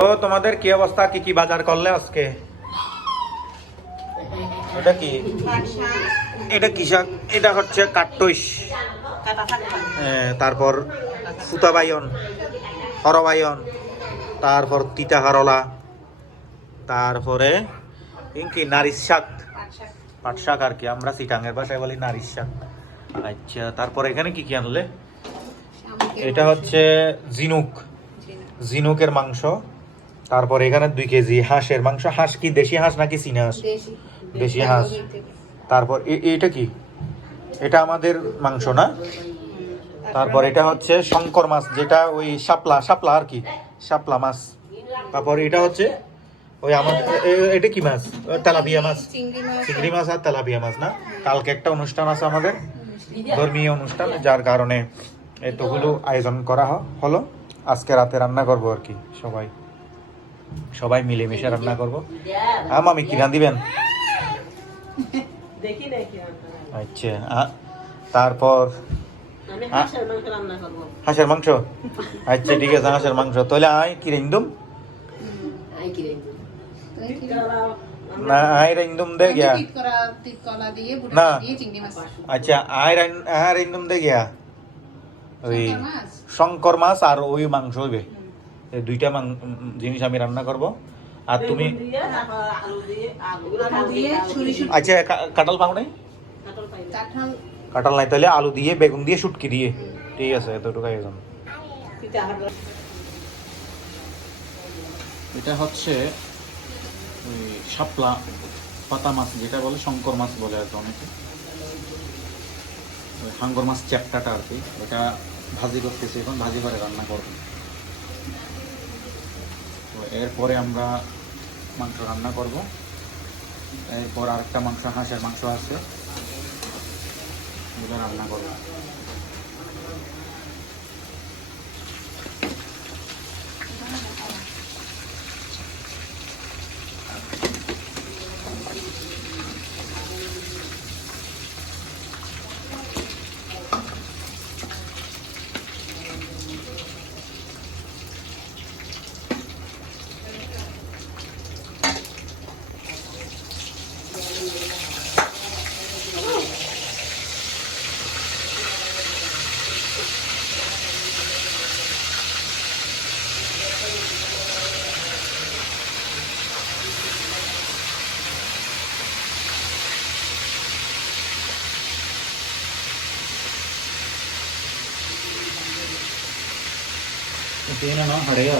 তো তোমাদের কি অবস্থা, কি কি বাজার করলে আজকে? এটা কি, এটা কি শাক? এটা হচ্ছে কাট্টইশ, তারপর সুতা বাইয়ন, হরবায়ন, তারপর তিতা হারলা, তারপরে কি নারিশ শাক, পাট শাক আর কি, আমরা সিটাঙের ভাষায় বলি নারিশ শাক। আচ্ছা, তারপর এখানে কি কি আনলে? এটা হচ্ছে ঝিনুক, ঝিনুকের মাংস। তারপর এখানে 2 কেজি হাঁসের মাংস। হাঁস কি দেশি হাঁস নাকি চীনা হাঁস? দেশি হাঁস। তারপর এটা কি? এটা আমাদের মাংস না? তারপর এটা হচ্ছে শঙ্কর মাছ, যেটা ওই শাপলা শাপলা আর কি, শাপলা মাছ। তারপর এটা হচ্ছে ওই আমাদের এটা কি মাছ? তেলাপিয়া মাছ, চিংড়ি মাছ আর তেলাপিয়া মাছ না? কালকে একটা অনুষ্ঠান আছে আমাদের, ধর্মীয় অনুষ্ঠান, যার কারণে এতগুলো আয়োজন করা হলো। আজকে রাতে রান্না করবো আর কি, সবাই মিলেমিশে রান্না করবো। মামি কি রাঁধিবেন? আচ্ছা, তারপর হাঁসের মাংস। আচ্ছা ঠিক আছে, হাঁসের মাংস। তাহলে আয় কি রাইন্দুম না, আয় রাইন্দুম দে গিয়া না। আচ্ছা, আয় রাইন্দুম দে গিয়া ওই শঙ্কর মাছ আর ওই মাংস হইবে। এই 2টা জিনিস আমি রান্না করব। আর তুমি আচ্ছা, কাঁঠাল পাও নাই? কাঁঠাল নাই, তাহলে আলু দিয়ে, বেগুন দিয়ে, শুটকি দিয়ে। ঠিক আছে, এতটুকু আয়োজন। এটা হচ্ছে ওই শাপলা পাতা মাছ, যেটা বলে শঙ্কর মাছ বলে আর কি অনেকে। ওই হাঙ্গর মাছ চ্যাপ্টাটা আর কি, এটা ভাজি করতেছি এখন, ভাজি করে রান্না করব। তো এরপরে আমরা মাংস রান্না করব। এরপর আরেকটা মাংস, হাঁসের মাংস আছে, এগুলো রান্না করব। ना हड़ेगा।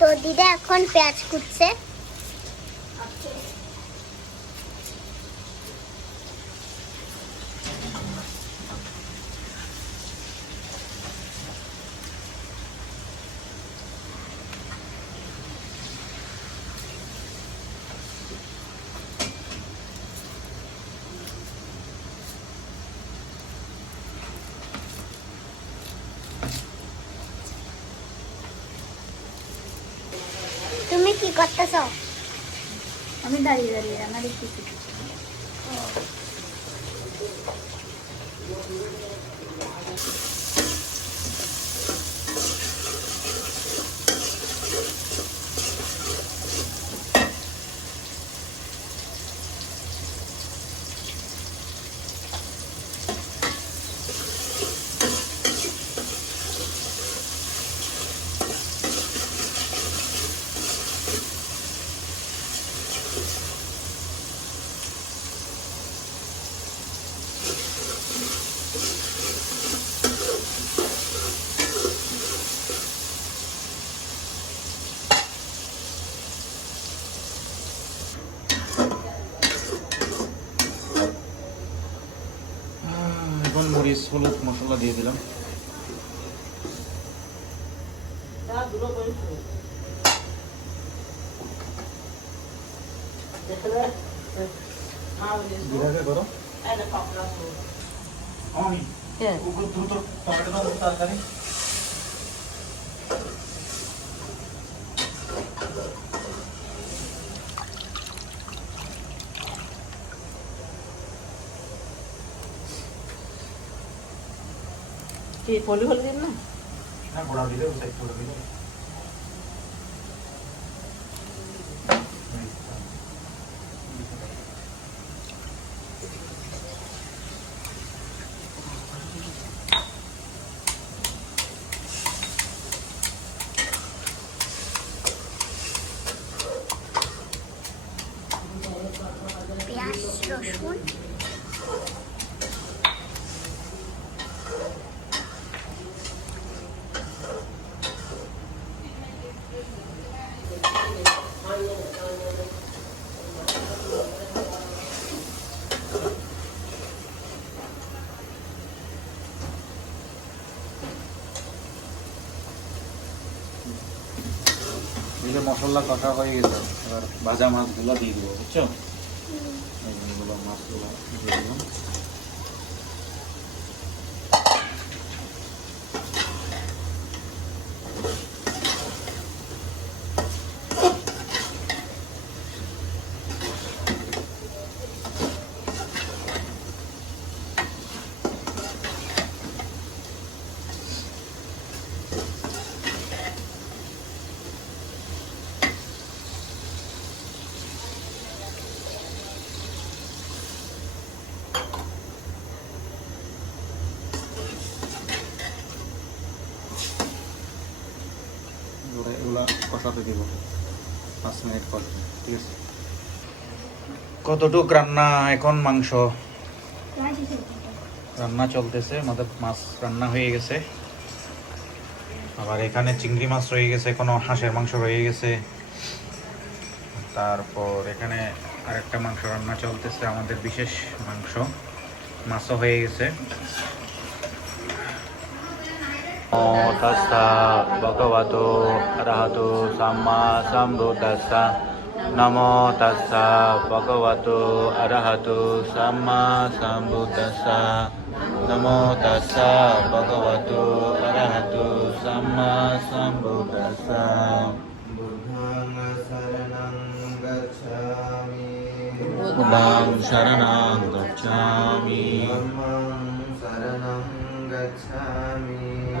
তো দিদা এখন পেঁয়াজ কুটছে। তুমি কি করতেছ? আমি দাঁড়িয়ে দাঁড়িয়ে রান্না দেখতেছি। এখন মরিচ, হলুদ, মশলা দিয়ে দিলাম। জিরাকে করো আমি ওগুলো দ্রুত টমেটো দাও তরকারি কি পলি হল দিন না না গোড়া দিলে ওটা একটু করে দিলে পেঁয়াজ রসুন দিলে মশলা কষা হয়ে গেছে এবার ভাজা মাছগুলো দিয়ে দেবো বুঝছো এইগুলো মাছগুলো দিয়ে দিলাম এগুলো কষাতে দিব 5 মিনিট পর ঠিক আছে কতটুক রান্না এখন মাংস রান্না চলতেছে আমাদের মাছ রান্না হয়ে গেছে আবার এখানে চিংড়ি মাছ রয়ে গেছে কোনো হাঁসের মাংস রয়ে গেছে তারপর এখানে আরেকটা মাংস রান্না চলতেছে আমাদের বিশেষ মাংস মাছও হয়ে গেছে নমো তাস্সা ভগবতো অরহতো সাম্মা সম্বুদ্ধাস্সা নমো তাস্সা ভগবতো অরহতো সাম্মা সম্বুদ্ধাস্সা নমো তাস্সা ভগবতো অরহতো Samaa সম্বুদ্ধাস্সা বুদ্ধং শরণং গচ্ছামি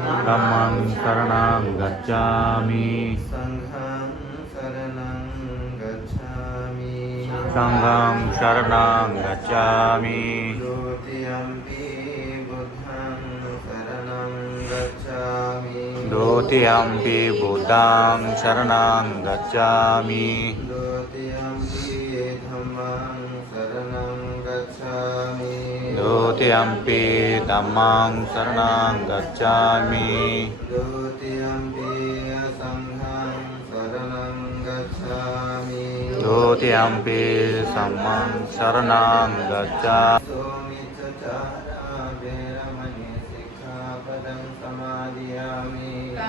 Dhammang saranang gacchami Sangham saranang gacchami Dutiyampi buddhang saranang gacchami Dutiyampi dhammang saranang gacchami Dutiyampi sammang saranang gacchami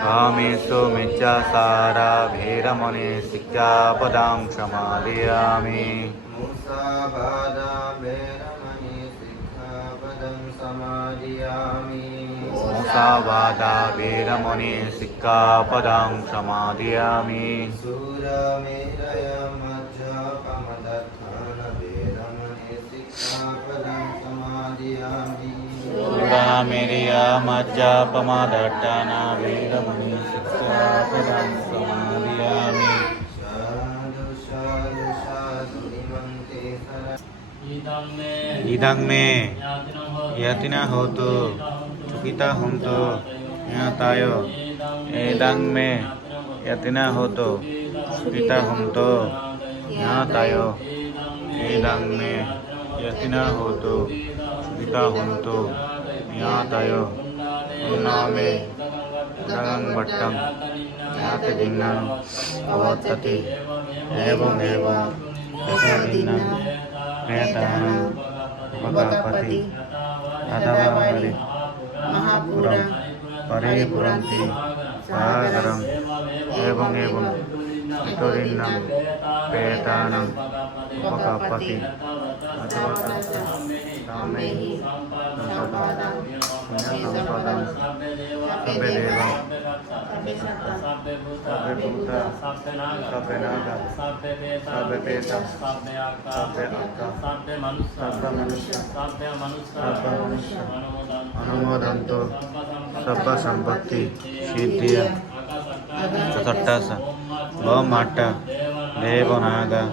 Kamisu miccasara bhiramani sikkhapadang samadhiyami Musavada Veramani Sikkhapadang Samadhiyami Suramiraya Majjapamadatthana Veramani Sikkhapadang Samadhiyami Suramiraya Majjapamadatthana Veramani Sikkhapadang Samadhiyami Sadhu Sadhu Sadhu Imante Sara Idang me Yatina hotu Chukita huntu Yatayo Edang me Yatina hotu Chukita huntu Yatayo Edang me Yatina hotu Chukita huntu Yatayo Unname Dagang Bhattang Yate Dinnam Avattati Evam Evam Yate Dinnam Pretanam Bhagavati Adavahari Mahapuram Paripuranti সাগরং এবং এবং তরিন্নাম পেতানাম মকাপতি সামেহি সম্পদম সম্পদম সবে দেবা সবে ভূতা সবে নাগা সবে পেতা সবে আক্কা সবে মনুষ্য অনুমোদন্ত সব্ব সম্পত্তি সিদ্ধিয়া চতুর্থ ব মাটা দেবনাগা